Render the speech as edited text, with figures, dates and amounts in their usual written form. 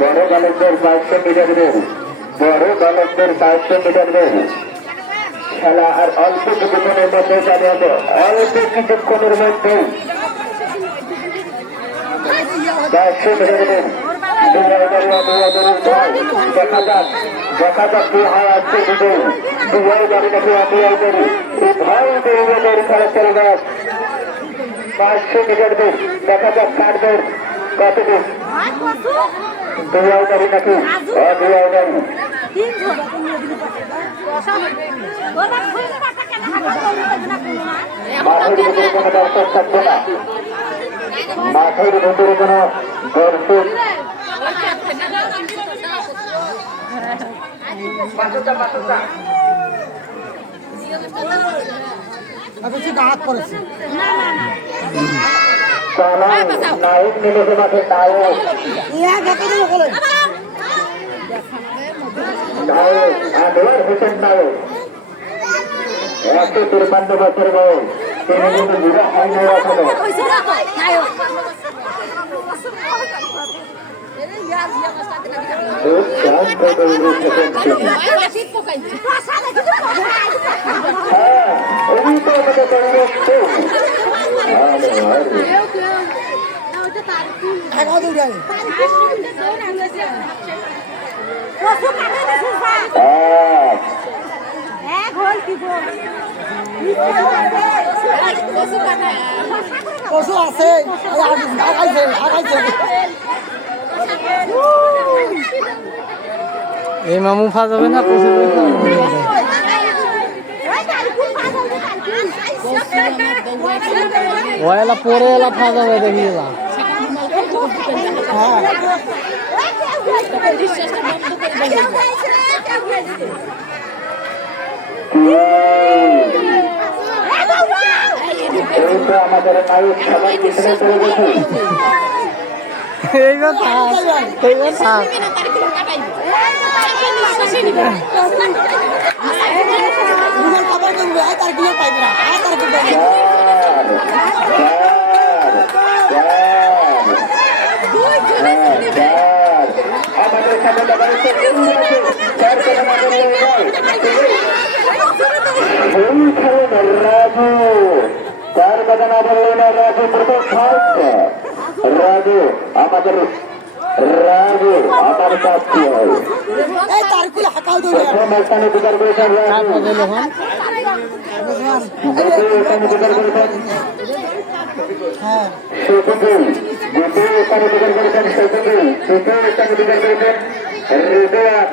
বড় বালকদের 500 মিটার দৌড়, বড় বালকদের 500 মিটার দৌড় খেলা আর অল্প কিছুক্ষণের মধ্যে চালু হবে। অল্প কিছুক্ষণের মধ্যে 500 মিটার দৌড় দেখা যাক কি হয় আজকে দুজন দুয়াই গাড়ি নাকি আমিয়াই গাড়ি ভাই দৌড়ের খেলা চলে যাক। 500 মিটার দৌড় দেখা যাক কার দৌড় কত দূর। দুয়াই গাড়ি নাকি দুয়াই গাড়ি মাঠের ভিতরে কোনো দর্শক থাকবে না, মাঠের ভিতরে কোনো দর্শক হাত পড়েছে নায়ক নেমেছে মাঠে নায়ক নায়ক আনোয়ার হোসেন নায়ক 153 বছর বয়স, তিনি কিন্তু বুড়া হয় না এখনো। পশু আছে এই মামু ফা যাবে না পশু ওয়ালা পরে এলা ফা যাবে দেখি এলা আমাদের নায়ক সবাই পিছনে চলে গেছে। এইবার থাক আমাদের সাথে রাজু চার কথা না বললেন রাজু প্রথম রাজু আমাদের রাজু আমার সাথী হয় প্রথম স্থানে বিচার করেছেন রাজু, দ্বিতীয় স্থানে বিচার করেছেন শফিকুল, দ্বিতীয় স্থানে বিচার করেছেন শফিকুল, তৃতীয় স্থানে বিচার করেছেন রেদওয়ান।